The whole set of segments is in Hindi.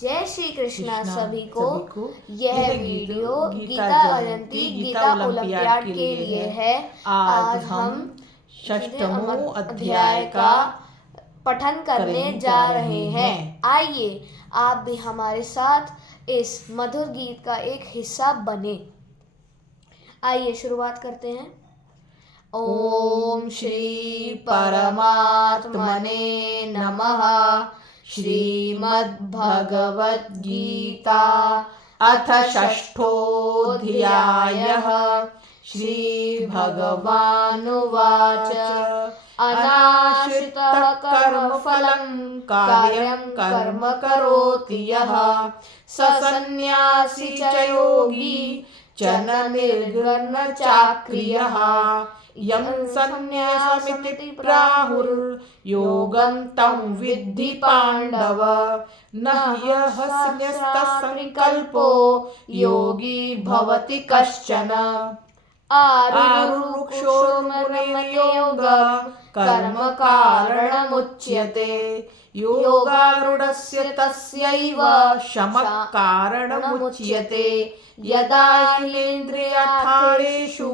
जय श्री कृष्णा सभी को। यह वीडियो गीता जयंती गीता ओलंपियाड के लिए है। आज हम षष्ठम अध्याय का पठन करने जा रहे हैं। आइए आप भी हमारे साथ इस मधुर गीत का एक हिस्सा बने। आइए शुरुआत करते हैं। ओम श्री परमात्मने नमः। श्रीमद्भगवद् गीता अथ षष्ठोऽध्यायः। श्रीभगवानुवाच अनाश्रितः कर्मफलं कार्यं कर्म करोति यः स सन्न्यासी च योगी च न निर्गुण चाक्रियः। यं सन्न्यासमिति प्राहुर्योगं तं विद्धि पाण्डव। न ह्यहस्यस्तसंकल्पो योगी भवति कश्चन। आरुरुक्षोर्मुनिर्योगः कर्म कारणमुच्यते। योगारूढस्य तस्यैव शमः कारणमुच्यते। यदा इन्द्रियार्थेषु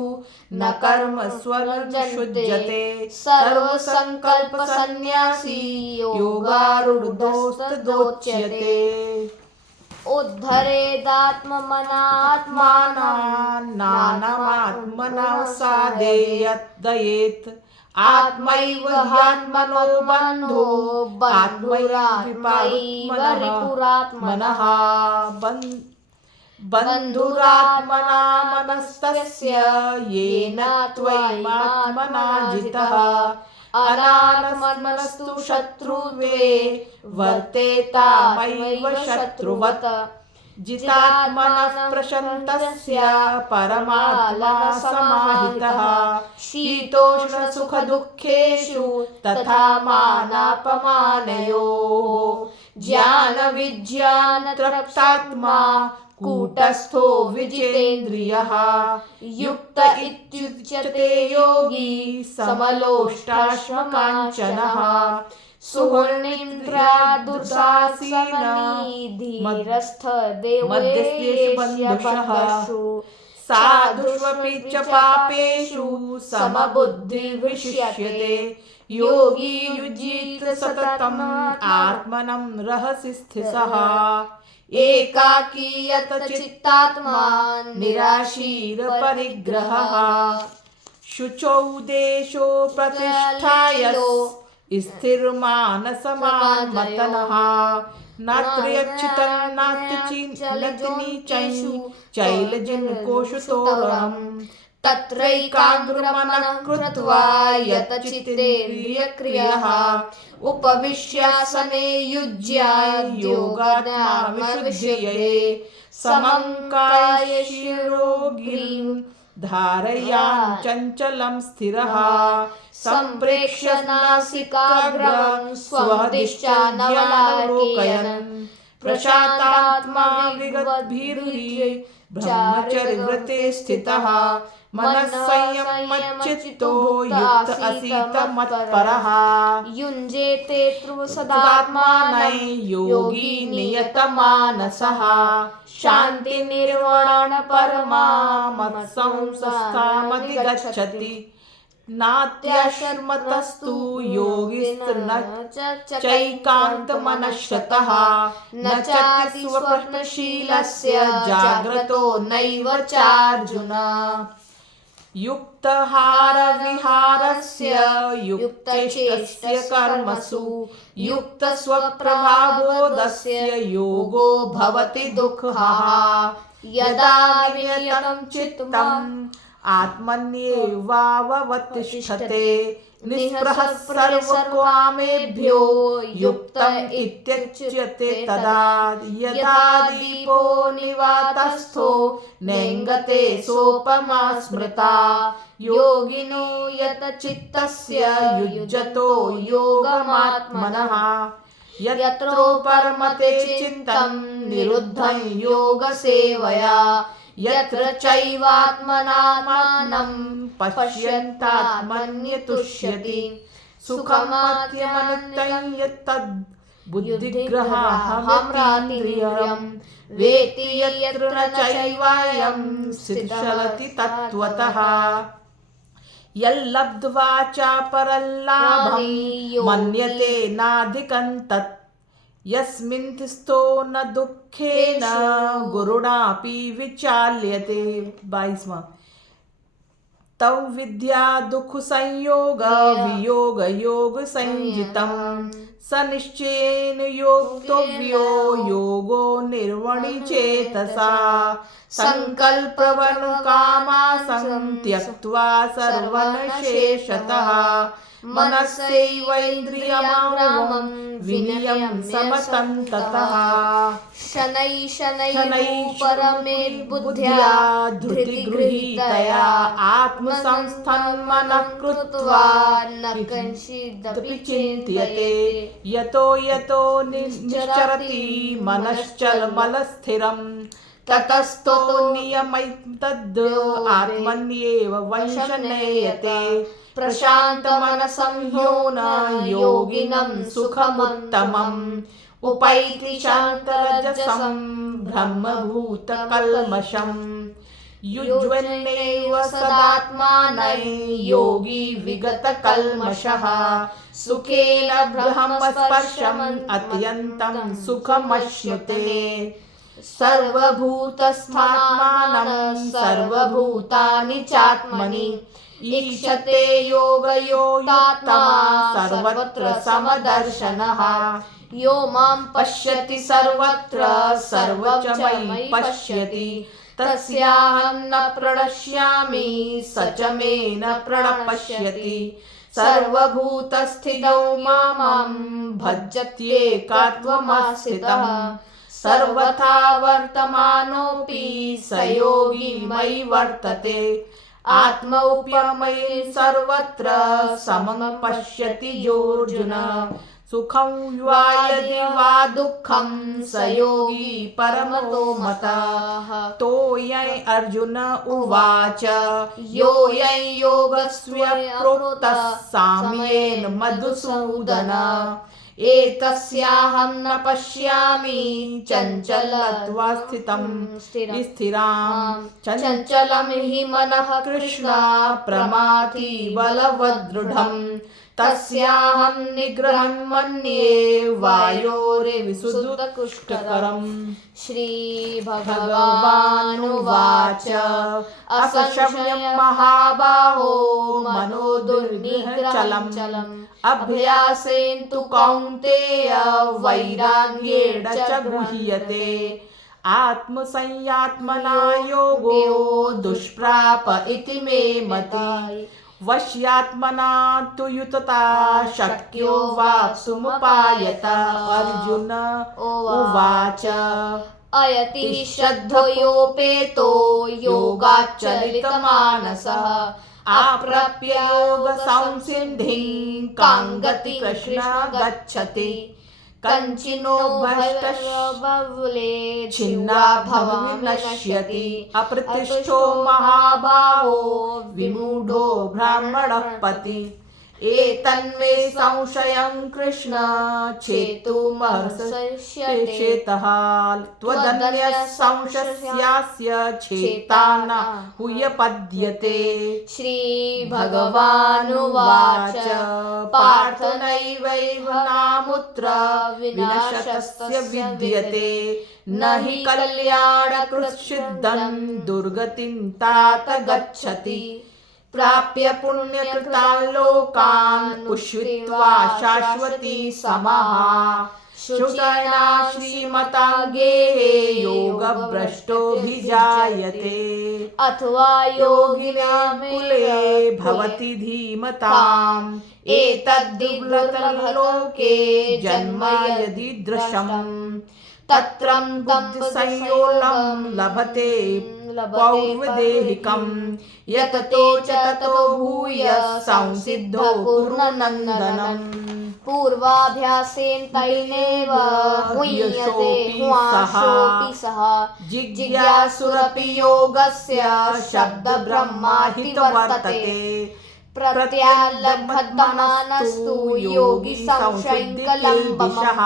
न कर्म स्वनुषुज्यते सर्वसंकल्पसन्न्यासी योगारूढोऽस्तदोच्यते। उद्धरेदात्मनात्माना साधयेत् आत्मैव ह्यात्मनो बन्धो बन्धुरात्मनः बन्धुरात्मना मनस्तस्य येन त्वयैवात्मना जितः। अनात्मनस्तु शत्रुवे वर्तेतामैव शत्रुवत्। जितात्मनः प्रशान्तस्य परमात्मा समाहितः। शीतोष्णसुखदुःखेषु तथा मानापमानयोः। ज्ञानविज्ञानतृप्तात्मा कूटस्थो विजितेन्द्रियः। युक्त इत्युच्यते योगी समलोष्टाश्मकाञ्चनः। सुहृन्निन्द्रादुर्दासीनधीरस्थ देवैर्बन्धुषु। साधुष्वपि च पापेषु समबुद्धिर्विशिष्यते। योगी युज्येत सततम् आत्मनं रहसि स्थितः। एकाकी यत चित्तात्मा निराशीरपरिग्रहः। शुचौ देशो प्रतिष्ठाय स्थिरमानसमान्मतनः। नात्र्यच्युतं नात्यनीचैषु चैलजिन्कोशतोरम्। तत्रैकाग्रमनः कृत्वा यतचित्तेन्द्रियक्रियः। उपविश्यासने युज्याय योगात्मविशुद्धये। समं कायशिरोग्रीं धारयान् चञ्चलं स्थिरः। सम्प्रेक्ष्य नासिकाग्रं स्वदिश्चानवलोकयन्। प्रशान्तात्मा विगतभीर्हि ब्रह्मचर्यव्रते स्थितः। मनः संयमच्चित्तो युक्त असीत मत्परः। युञ्जेते सदात्मानं योगी नियतमानसः। शान्तिनिर्वाण परमामत्संस्थामधिगच्छति। नात्यशर्मतस्तु योगिस्तु न चैकान्तमनश्रतः। न चातिस्वप्नशीलस्य जाग्रतो नैव चार्जुन। युक्तहारविहारस्य युक्तचेष्टस्य कर्मसु युक्तस्वप्रभावबोधस्य योगो भवति दुःखः। यदा विनियतं चित्तम् आत्मन्येवावतिष्ठते। निःस्पृहः सर्वकामेभ्यो युक्त इत्युच्यते तदा। यदा दीपो निवातस्थो नेङ्गते सोपमा स्मृता। योगिनो यतचित्तस्य युज्यतो योगमात्मनः। यत्रो परमते चित्तं निरुद्धं योगसेवया। यत्र चैवात्मनात्मानं पश्यन्तात्मन्यतुष्यति। सुखमत्यमनित्यं यत्तद् बुद्धिग्रहाहमिन्द्रियं वेत्ति यत्र न चैवायं स्थितिश्चलति तत्त्वतः यल्लब्ध्वा च परल्लाभं मन्यते नाधिकं तत् यस्मिन् स्थितो न दुःखेन गुरुणापि विचाल्यते। 22वां तव विद्या दुख संयोग वियोग योग संयुतं स निश्चयेन योक्तव्यो योगो निर्वणि चेतसा संकल्पवन कामासं त्यक्त्वा सर्वन् शेषतः मनस्सैवेन्द्रियग्रामं विनियम समतन्ततः शनैः शनैः परमेद्बुद्ध्या धृतिगृहीतया आत्मसंस्थं मनः कृत्वा न किञ्चिदपि चिन्त्यते यतो यतो निश्चरति मनश्चलमलस्थिरं ततस्तो नियमैतद् आत्मन्येव वशनेयते प्रशान्तमनसं ह्यो न योगिनं सुखमुत्तमम् उपैति शान्तरजसं ब्रह्मभूतकल्मषम् युज्वन्नेव सदात्मानं योगी विगतकल्मषः सुखेन ब्रह्मस्पर्शम् अत्यन्तं सुखमश्नुते सर्वभूतस्थात्मानं सर्वभूतानि चात्मनि ईक्षते योगयोगात्मा सर्वत्र समदर्शनः यो मां पश्यति सर्वत्र सर्वं च मयि पश्यति तस्याहं न प्रणश्यामि स च मे न प्रणपश्यति सर्वभूतस्थितौ मां भजत्येकात्ममास्थितः सर्वथा वर्तमानोऽपि स योगी मयि वर्तते आत्मौप्यमयि सर्वत्र समं पश्यति योऽर्जुन सुखं वा यदि वा दुःखं स योगी परमतो मतः तोऽयं अर्जुन उवाच योऽयं योगस्य प्रोक्तः साम्येन मधुसूदन एतस्याहं न पश्यामि चञ्चलत्वा स्थिरां चञ्चलं हि मनः कृष्ण प्रमाथि बलवदृढम् तस्याहं निग्रहं मन्ये वायोर्विशुद्धकुष्ठकरम्। श्रीभगवानुवाच असंशयं महाबाहो मनो दुर्निग्रहचलम् अभ्यासेन तु कौन्तेय वैराग्येण च गृह्यते आत्मसंयत्मना योगो दुष्प्राप इति मे मतिः वश्यात्मना तु युतता शक्यो वाप्तुमुपायत अर्जुन उवाच अयति श्रद्धयोपेतो योगाच्चलितमानसः आप्राप्य योगसंसिद्धिं कां गतिं कृष्ण गच्छति कंचिनो भष्टशबले छिन्ना भवविनश्यति अप्रतिष्ठो महाबाहो विमूढो ब्राह्मणः पति एतन्मे संशयं कृष्ण छेतुमर्हस्येतः त्वदन्यः संशयस्यास्य छेता न हुयपद्यते। श्रीभगवानुवाच पार्थ नैवैव नामुत्र विनाशस्य विद्यते न हि कल्याणकृत् सिद्धं दुर्गतिं तात गच्छति प्राप्य पुण्यकृतान् लोकान् उष्वित्वा शाश्वती समाः श्रुतेना श्रीमता गेहे योगभ्रष्टोऽभिजायते अथवा योगिनां कुले भवति धीमताम् एतद्विव्रतलोके जन्म यदीदृशम् तत्रं बुद्धिसंयोलं लभते पौर्वदेहिकं यततो च ततो भूय संसिद्धो कुरुनन्दनम् पूर्वाभ्यासेन तैनेव हुय्यते हुआंशोऽपि सः जिज्ञासुरपि योगस्य शब्दब्रह्माहितो वर्तते प्रत्यालब्धमानस्तु योगी संशयिकलम्बमः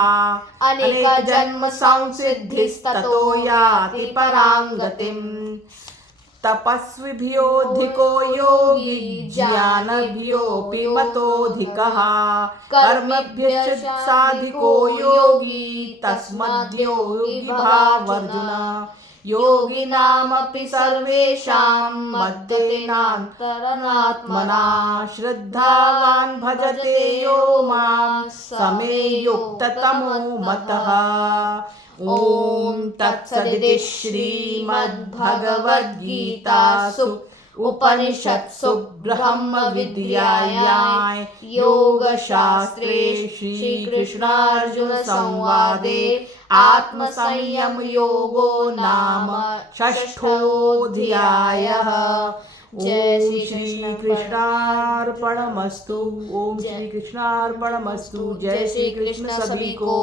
अनेक जन्म संसिद्धिस्ततो याति परां गतिम् तपस्विभ्योऽधिको योगी ज्ञानभ्योऽपि मतोऽधिकः कर्मभ्यश्च साधिको योगी तस्मद्योगिभावर्जुन योगिनामपि सर्वेषां मद्गतेनान्तरात्मना श्रद्धावान् भजते यो मां समे युक्ततमो मतः। ॐ तत्सदिति श्रीमद्भगवद्गीतासु उपनिषत्सु ब्रह्मविद्यायां योगशास्त्रे श्रीकृष्णार्जुनसंवादे आत्मसंयमयोगो नाम षष्ठोऽध्यायः। जय श्री कृष्णार्पणमस्तु। ओम श्री कृष्णार्पणमस्तु। जय श्री कृष्ण सभी को।